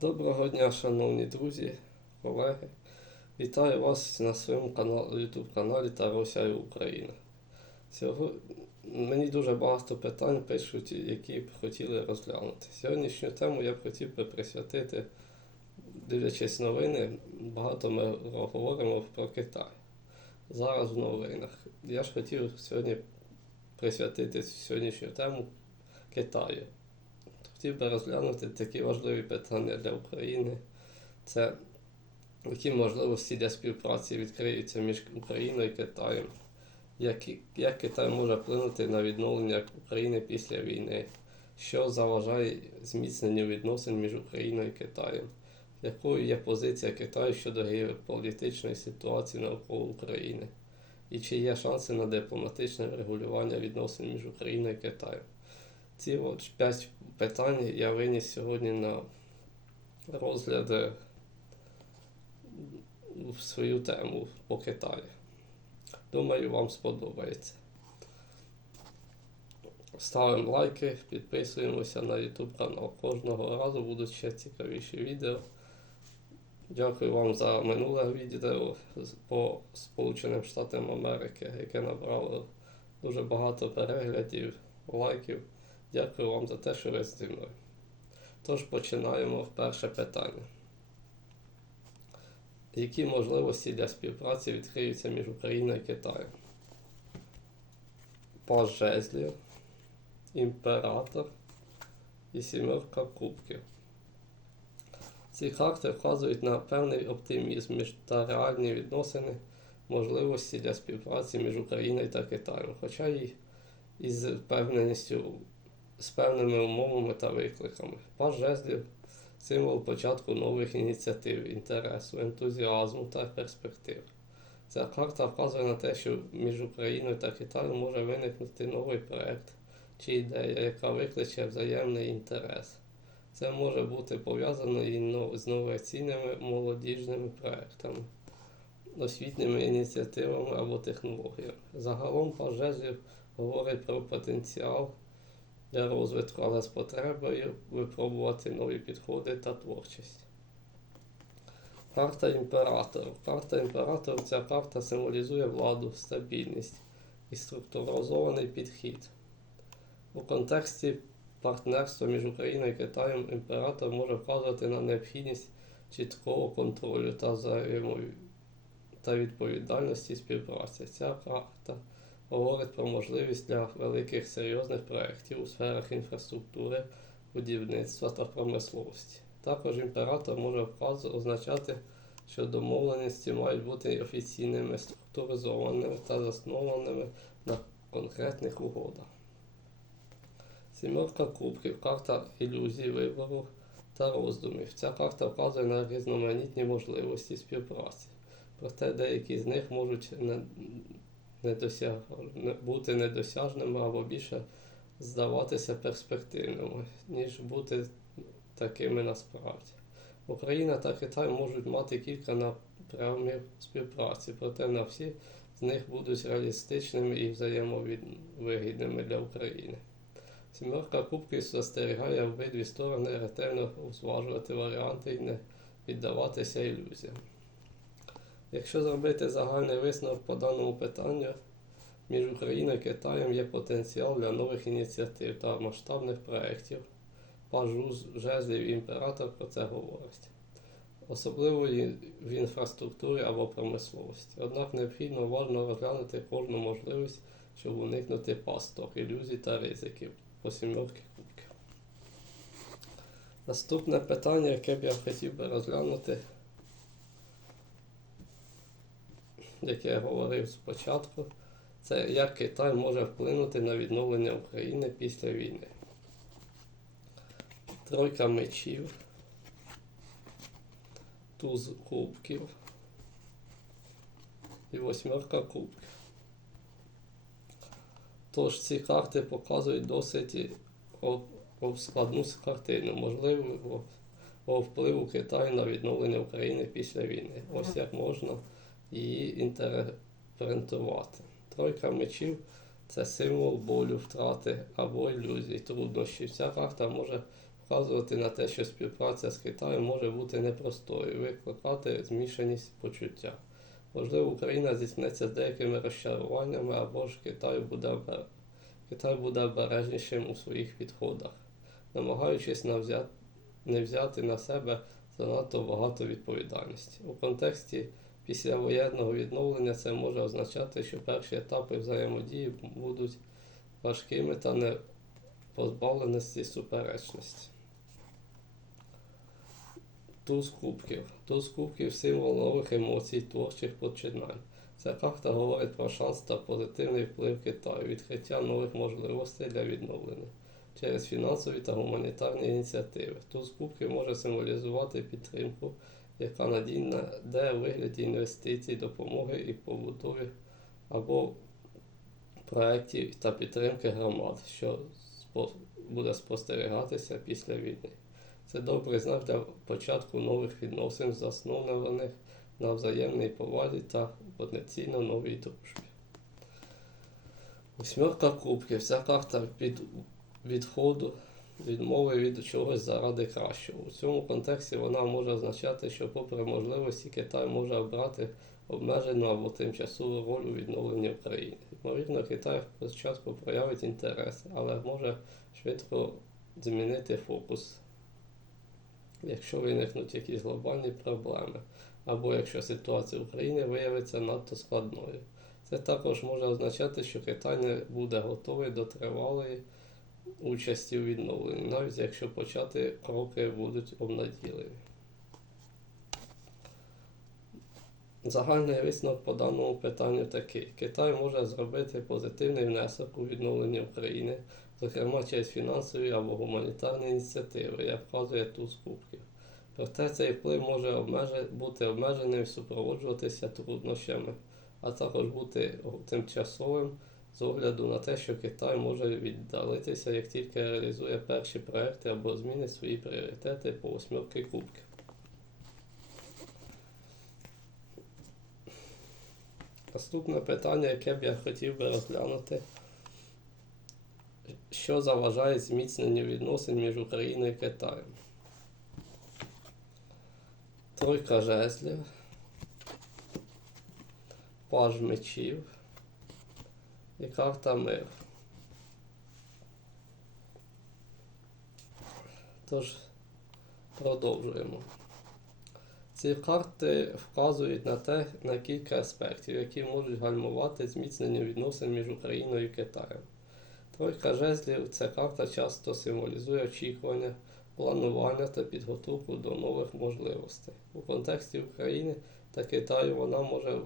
Доброго дня, шановні друзі, колеги. Вітаю вас на своєму каналі, YouTube каналі Тарося Україна. Сьогодні мені дуже багато питань пишуть, які б хотіли розглянути. Сьогоднішню тему я б хотів би присвятити, дивлячись новини, багато ми говоримо про Китай. Зараз в новинах. Я ж хотів сьогодні присвятити сьогоднішню тему Китаю. Хотів би розглянути такі важливі питання для України. Це які можливості для співпраці відкриються між Україною і Китаєм, як, як Китай може вплинути на відновлення України після війни, що заважає зміцненню відносин між Україною і Китаєм, якою є позиція Китаю щодо геополітичної ситуації навколо України, і чи є шанси на дипломатичне врегулювання відносин між Україною і Китаєм. Ці от п'ять питань я виніс сьогодні на розгляд в свою тему по Китаю. Думаю, вам сподобається. Ставимо лайки, підписуємося на YouTube канал. Кожного разу будуть ще цікавіші відео. Дякую вам за минуле відео по Сполученим Штатам Америки, яке набрало дуже багато переглядів, лайків. Дякую вам за те, що ви зі мною. Тож починаємо перше питання. Які можливості для співпраці відкриються між Україною і Китаєм? Паж жезлів, імператор і сімерка кубків. Ці карти вказують на певний оптимізм між та реальні відносини, можливості для співпраці між Україною та Китаєм, хоча й із впевненістю з певними умовами та викликами. Паж жезлів символ початку нових ініціатив, інтересу, ентузіазму та перспектив. Ця карта вказує на те, що між Україною та Китаєм може виникнути новий проект чи ідея, яка викличе взаємний інтерес. Це може бути пов'язано і з інноваційними молодіжними проектами, освітніми ініціативами або технологіями. Загалом паж жезлів говорить про потенціал для розвитку, але з потребою випробувати нові підходи та творчість. Карта імператору. Карта імператору ця карта символізує владу, стабільність і структуризований підхід. У контексті партнерства між Україною і Китаєм імператор може вказувати на необхідність чіткого контролю та взаємові та відповідальності співпраці. Ця карта говорить про можливість для великих серйозних проєктів у сферах інфраструктури, будівництва та промисловості. Також імператор може вказ- означати, що домовленості мають бути офіційними, структуризованими та заснованими на конкретних угодах. Сімерка кубків карта ілюзій вибору та роздумів. Ця карта вказує на різноманітні можливості співпраці. Проте деякі з них можуть не, не досяг... не- бути недосяжними або більше здаватися перспективними, ніж бути такими насправді. Україна та Китай можуть мати кілька напрямів співпраці, проте не всі з них будуть реалістичними і взаємовигідними для України. Сімерка кубків застерігає обидві сторони ретельно зважувати варіанти і не піддаватися ілюзіям. Якщо зробити загальний висновок по даному питанню, між Україною і Китаєм є потенціал для нових ініціатив та масштабних проєктів. Паж жуз- жезлів імператор про це говорить. Особливо в інфраструктурі або промисловості. Однак необхідно уважно розглянути кожну можливість, щоб уникнути пасток, ілюзій та ризиків по сімерки кубків. Наступне питання, яке б я хотів би розглянути, яке я говорив спочатку, це як Китай може вплинути на відновлення України після війни. Тройка мечів, туз кубків і восьмерка кубків. Тож ці карти показують досить складну картину, можливо, впливу Китаю на відновлення України після війни. Ось як можна її інтерпретувати. Тройка мечів це символ болю, втрати або ілюзій, труднощів. Ця карта може вказувати на те, що співпраця з Китаєм може бути непростою, викликати змішаність почуття. Можливо, Україна зіткнеться з деякими розчаруваннями або ж Китай буде, обе- Китай буде обережнішим у своїх підходах, намагаючись навзя- не взяти на себе занадто багато відповідальності. У контексті післявоєнного відновлення це може означати, що перші етапи взаємодії будуть важкими та не позбавленості суперечності. Туз кубків. Туз кубків символ нових емоцій, творчих починань. Ця карта говорить про шанс та позитивний вплив Китаю, відкриття нових можливостей для відновлення через фінансові та гуманітарні ініціативи. Туз кубків може символізувати підтримку, яка надійна де вигляді інвестицій, допомоги і побудові або проєктів та підтримки громад, що буде спостерігатися після війни. Це добрий знак для початку нових відносин, заснованих на взаємній повазі та потенційно новій дружбі. Восьмерка кубків. Ця карта від відходу, відмови від чогось заради кращого. У цьому контексті вона може означати, що, попри можливості, Китай може обрати обмежену або тимчасову роль у відновленні України. Ймовірно, Китай спочатку проявить інтерес, але може швидко змінити фокус, якщо виникнуть якісь глобальні проблеми, або якщо ситуація в Україні виявиться надто складною. Це також може означати, що Китай не буде готовий до тривалої участі у відновленні, навіть якщо почати кроки будуть обнадійливі. Загальний висновок по даному питанню такий: Китай може зробити позитивний внесок у відновлення України, зокрема через фінансові або гуманітарні ініціативи, як вказує туз кубків. Проте цей вплив може обмеже- бути обмеженим і супроводжуватися труднощами, а також бути тимчасовим з огляду на те, що Китай може віддалитися, як тільки реалізує перші проекти або змінить свої пріоритети по восьмерки кубків. Наступне питання, яке б я хотів би розглянути, що заважає зміцненню відносин між Україною і Китаєм? Тройка жезлів, паж мечів і карта мир. Тож, продовжуємо. Ці карти вказують на те, на кілька аспектів, які можуть гальмувати зміцнення відносин між Україною і Китаєм. Тройка жезлів це карта часто символізує очікування, планування та підготовку до нових можливостей. У контексті України та Китаю вона може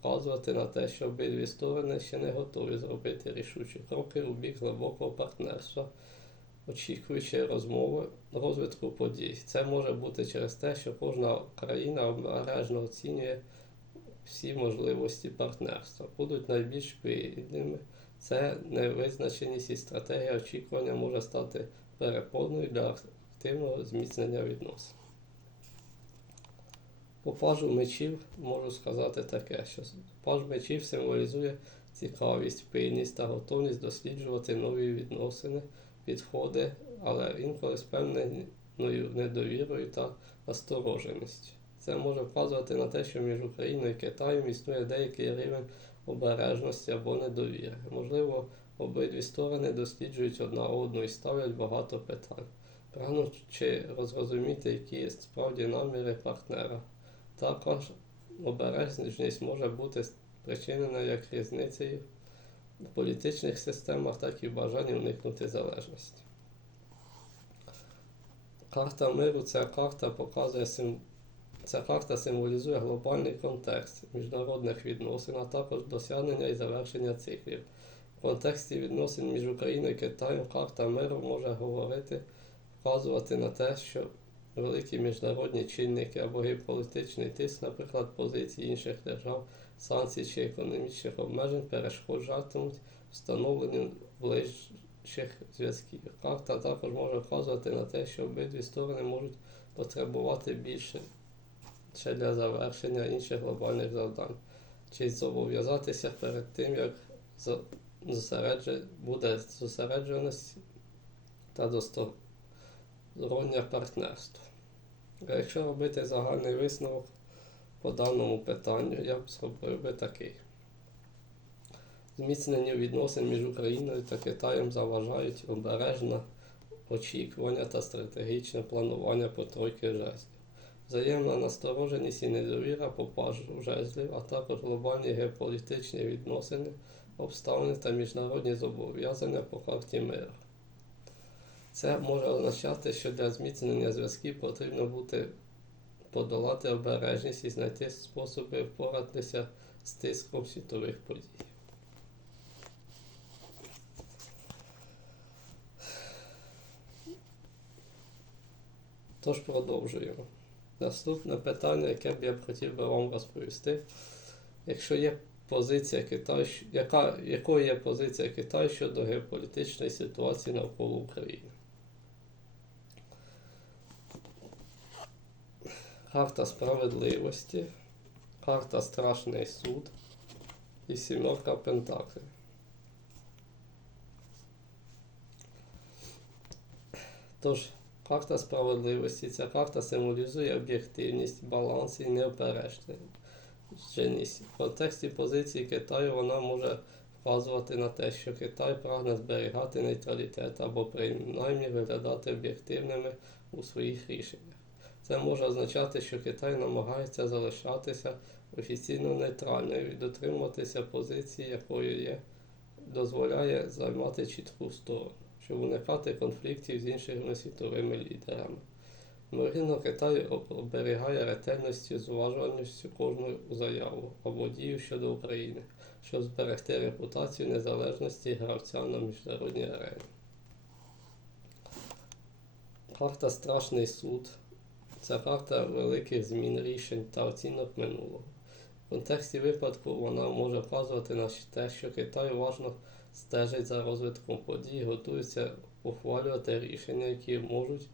вказувати на те, що обидві сторони ще не готові зробити рішучі кроки у бік глибокого партнерства, очікуючи розмови розвитку подій. Це може бути через те, що кожна країна обережно оцінює всі можливості партнерства, будуть найбільш вигідними. Це невизначеність і стратегія очікування може стати перепоною для активного зміцнення відносин. По пажу мечів можу сказати таке, що паж мечів символізує цікавість, пильність та готовність досліджувати нові відносини, підходи, але інколи з певною недовірою та настороженістю. Це може вказувати на те, що між Україною і Китаєм існує деякий рівень обережності або недовіри. Можливо, обидві сторони досліджують одна одну і ставлять багато питань, прагнучи розрозуміти, які є справді наміри партнера. Також обережність може бути спричинена як різницею в політичних системах, так і в бажанні уникнути залежності. Карта миру ця карта показує. Ця карта символізує глобальний контекст міжнародних відносин, а також досягнення і завершення циклів. В контексті відносин між Україною і Китаєм карта миру може говорити, вказувати на те, що великі міжнародні чинники або геополітичний тиск, наприклад, позиції інших держав, санкцій чи економічних обмежень перешкоджатимуть встановленню ближчих зв'язків. Карта також може вказувати на те, що обидві сторони можуть потребувати більше ще для завершення інших глобальних завдань, чи зобов'язатися перед тим, як буде зосередженість та досто- двостороннє партнерство. Якщо робити загальний висновок по даному питанню, я б зробив би такий. Зміцненню відносин між Україною та Китаєм заважають обережне очікування та стратегічне планування по тройки жезлів. Взаємна настороженість і недовіра по пажу жезлів, а також глобальні геополітичні відносини, обставини та міжнародні зобов'язання по карті миру. Це може означати, що для зміцнення зв'язків потрібно бути подолати обережність і знайти способи впоратися з тиском світових подій. Тож продовжуємо. Наступне питання, яке б я б хотів би вам розповісти. Якщо є позиція Китаю, яка, якою є позиція Китаю щодо геополітичної ситуації навколо України? Карта справедливості, карта Страшний суд і сімерка Пентаклів. Тож, карта справедливості. Ця карта символізує об'єктивність, баланс і неопередженість. В контексті позиції Китаю вона може вказувати на те, що Китай прагне зберігати нейтралітет або принаймні виглядати об'єктивними у своїх рішеннях. Це може означати, що Китай намагається залишатися офіційно нейтральною і дотримуватися позиції, якою є, дозволяє займати чітку сторону, щоб уникати конфліктів з іншими світовими лідерами. Ймовірно, Китай оберігає ретельністю і зважуваністю кожну заяву або дію щодо України, щоб зберегти репутацію незалежності гравця на міжнародній арені. Карта Страшний суд це карта великих змін рішень та оцінок минулого. В контексті випадку вона може вказувати на те, що Китай уважно стежить за розвитком подій, готується ухвалювати рішення, які можуть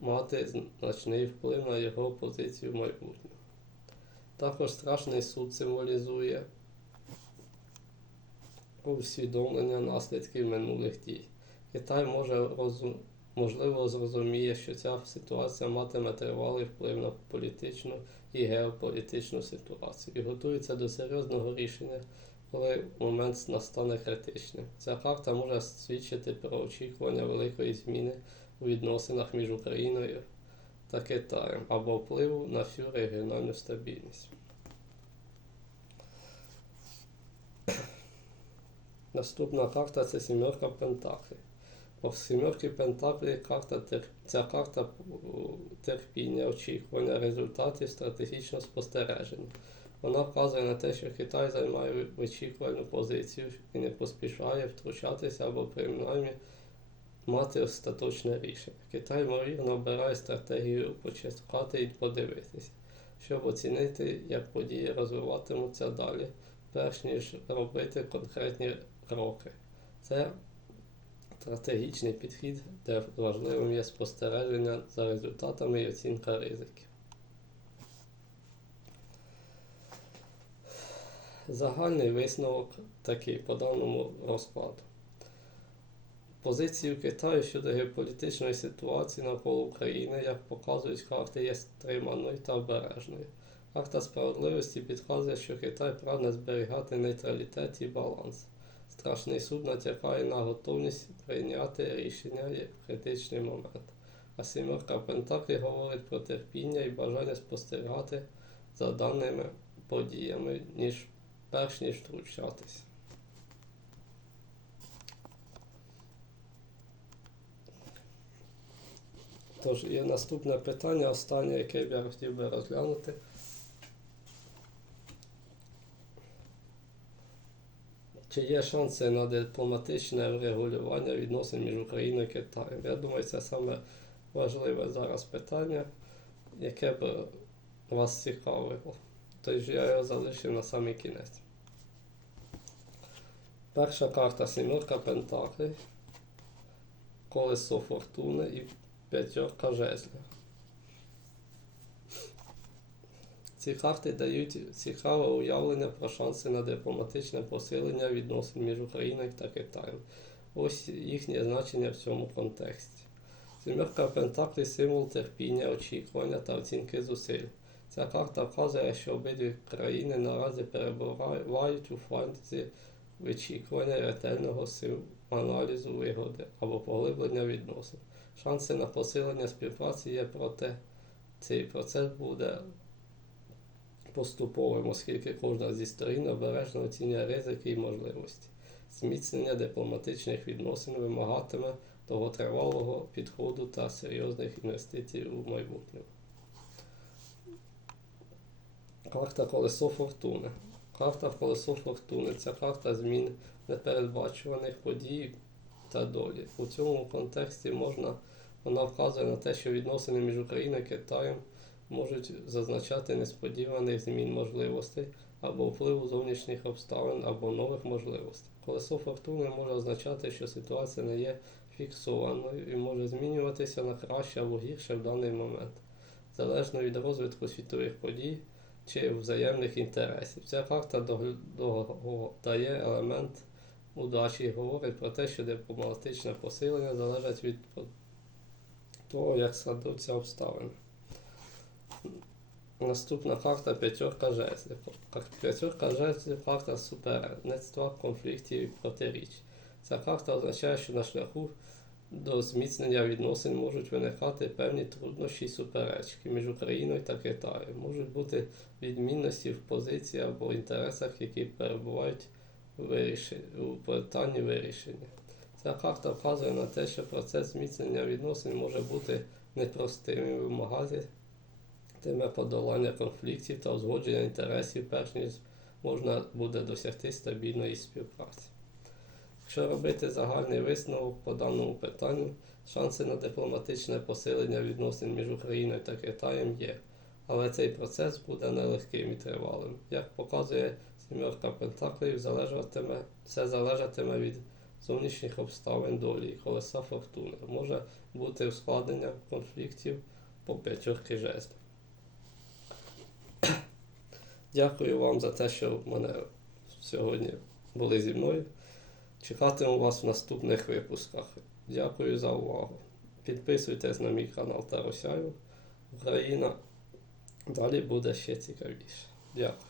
мати значний вплив на його позицію в майбутньому. Також страшний суд символізує усвідомлення наслідків минулих дій. Китай може розум... можливо зрозуміє, що ця ситуація матиме тривалий вплив на політичну і геополітичну ситуацію і готується до серйозного рішення, коли момент настане критичним. Ця карта може свідчити про очікування великої зміни у відносинах між Україною та Китаєм або впливу на всю регіональну стабільність. Наступна карта це сімерка Пентаклів. По сімерки Пентаклів карта ця карта терпіння, очікування результатів стратегічного спостереження. Вона вказує на те, що Китай займає ви- вичікувальну позицію і не поспішає втручатися або принаймні мати остаточне рішення. Китай, ймовірно, обирає стратегію почекати і подивитися, щоб оцінити, як події розвиватимуться далі, перш ніж робити конкретні кроки. Це стратегічний підхід, де важливим є спостереження за результатами і оцінка ризиків. Загальний висновок такий по даному розкладу. Позицію Китаю щодо геополітичної ситуації навколо України, як показують карти, є стриманою та обережною. Карта справедливості підказує, що Китай прагне зберігати нейтралітет і баланс. Страшний суд натякає на готовність прийняти рішення як критичний момент. А сімерка Пентаклі говорить про терпіння і бажання спостерігати за даними подіями, ніж перш ніж втручатись. Тож є наступне питання, останнє, яке б я хотів би розглянути. Чи є шанси на дипломатичне врегулювання відносин між Україною і Китаєм? Я думаю, це саме важливе зараз питання, яке б вас цікавило. Тож я його залишив на самий кінець. Перша карта сімерка Пентаклів, колесо фортуни і п'ятерка жезлів. Ці карти дають цікаве уявлення про шанси на дипломатичне посилення відносин між Україною та Китаєм. Ось їхнє значення в цьому контексті. Сімерка Пентаклі символ терпіння, очікування та оцінки зусиль. Ця карта вказує, що обидві країни наразі перебувають у фазі вичікування ретельного аналізу вигоди або поглиблення відносин. Шанси на посилення співпраці є, проте цей процес буде поступовим, оскільки кожна зі сторін обережно оцінює ризики і можливості. Зміцнення дипломатичних відносин вимагатиме довготривалого підходу та серйозних інвестицій у майбутнє. Карта Колесо Фортуни. Карта Колесо Фортуни це карта змін непередбачуваних подій та долі. У цьому контексті можна вона вказує на те, що відносини між Україною і Китаєм можуть зазначати несподіваних змін можливостей або впливу зовнішніх обставин або нових можливостей. Колесо фортуни може означати, що ситуація не є фіксованою і може змінюватися на краще або гірше в даний момент, залежно від розвитку світових подій чи взаємних інтересів. Ця карта дає елемент удачі і говорить про те, що дипломатичне посилення залежить від того, як складуться обставини. Наступна карта п'ятерка жезлів. П'ятерка жезлів карта суперництва, конфліктів і протиріч. Ця карта означає, що на шляху до зміцнення відносин можуть виникати певні труднощі і суперечки між Україною та Китаєм. Можуть бути відмінності в позиції або інтересах, які перебувають у питанні вирішення. Ця карта вказує на те, що процес зміцнення відносин може бути непростим і вимагати тиме подолання конфліктів та узгодження інтересів, перш ніж можна буде досягти стабільної співпраці. Якщо робити загальний висновок по даному питанню, шанси на дипломатичне посилення відносин між Україною та Китаєм є, але цей процес буде нелегким і тривалим. Як показує сімерка Пентаклів, залежатиме, все залежатиме від зовнішніх обставин долі і колеса фортуни. Може бути ускладнення конфліктів по п'ятьорки жезлів. Дякую вам за те, що мене сьогодні були зі мною. Чекатиму вас в наступних випусках. Дякую за увагу. Підписуйтесь на мій канал Таросяю Україна. Далі буде ще цікавіше. Дякую.